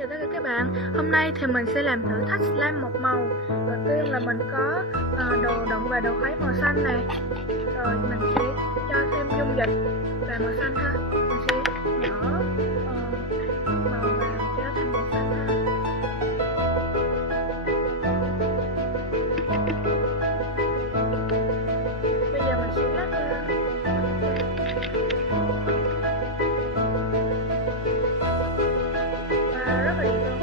chào tất cả các bạn. Hôm nay thì mình sẽ làm thử thách slime một màu. Đầu tiên là mình có đồ đựng và đồ khuấy màu xanh này. Rồi mình sẽ cho thêm dung dịch và màu xanh ha. Mình sẽ nhỏ màu vào cho nó thành màu xanh ha. Bây giờ mình sẽ lắc lên. Rất là đẹp luôn.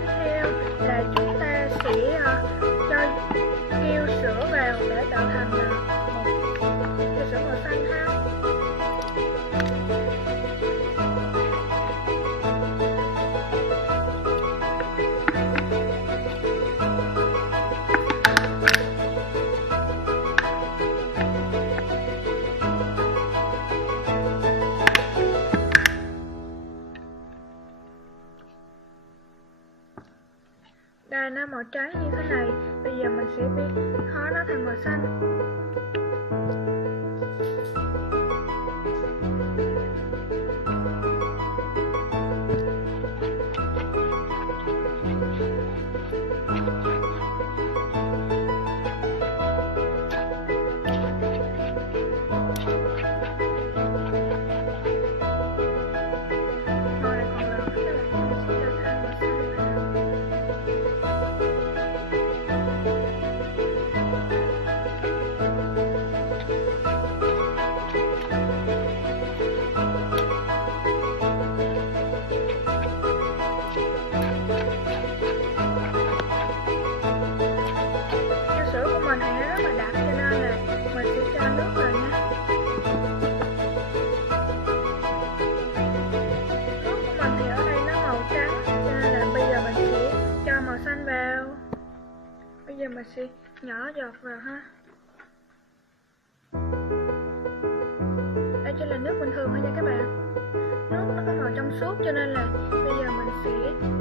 Tiếp theo là chúng ta sẽ cho keo sữa vào để tạo thành một keo sữa màu xanh ha. Đây nó màu trắng như thế này. Bây giờ mình sẽ biến hóa nó thành màu xanh. Màu này còn lớn các bạn, mình sẽ cho thêm màu xanh vào. Sữa của mình thì nó rất là đặc cho nên là mình sẽ cho nước vào nha. Nước của mình thì ở đây nó màu trắng cho nên là bây giờ mình sẽ cho màu xanh vào. Bây giờ mình sẽ nhỏ giọt vào ha. Đây chỉ là nước bình thường thôi nha các bạn. Nước nó có màu trong suốt cho nên là bây giờ mình sẽ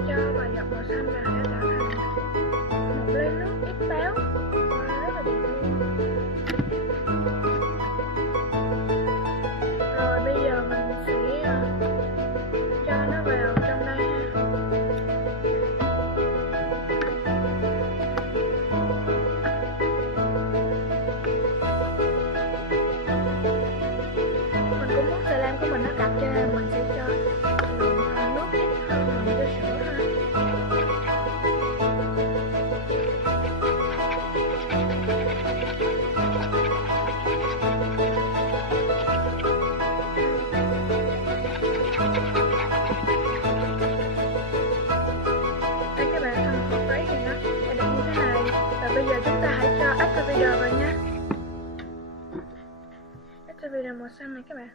cho vài giọt màu xanh vào để tạo thành một ly nước ít béo. Rất là đẹp luôn. Rồi bây giờ mình sẽ cho nó vào trong đây ha. Mình cũng muốn slime của mình nó đặc cho nên mình sẽ cho lượng nước ít hơn lượng cho sữa ha. Đây các bạn, thành phần đấy thì nó sẽ đẹp như thế này. Và bây giờ chúng ta hãy cho activator vào nhé. Activator màu xanh này các bạn.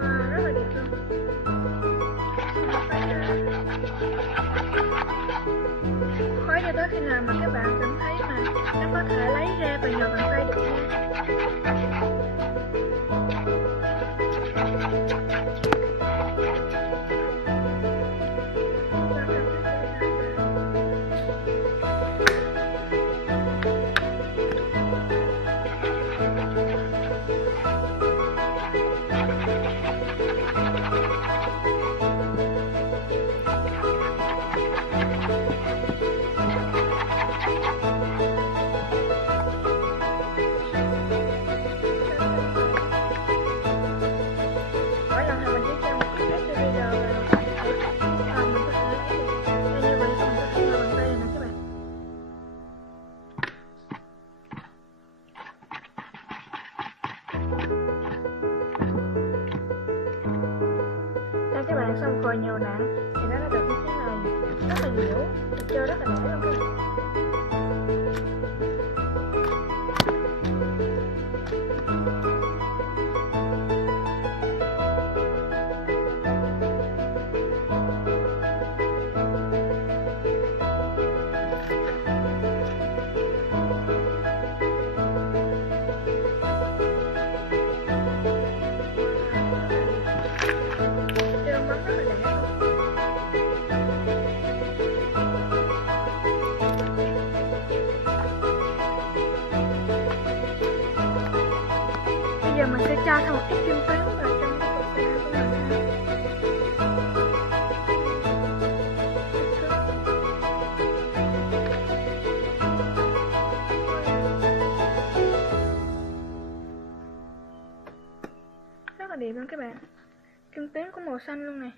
Wow, rất là đẹp luôn. Khuấy cho tới khi nào mà các bạn cảm thấy mà nó có thể lấy ra và nhồi bằng tay được nha. Mỗi lần thì mình chỉ cho một chút activator vào mình có thể lấy được. Đây như vậy thì mình có thể nhồi bằng tay này nè các bạn. Đây các bạn, xong rồi nhồi nặng thì nó đã được như thế này. Rất là dẻo, được chơi rất là đẹp luôn các bạn. Trơn bóng rất là đẹp luôn. giờ mình sẽ cho thêm một ít kim tuyến vào trong cái cục da của mình ha. Rất là đẹp luôn các bạn. Kim tuyến có màu xanh luôn này.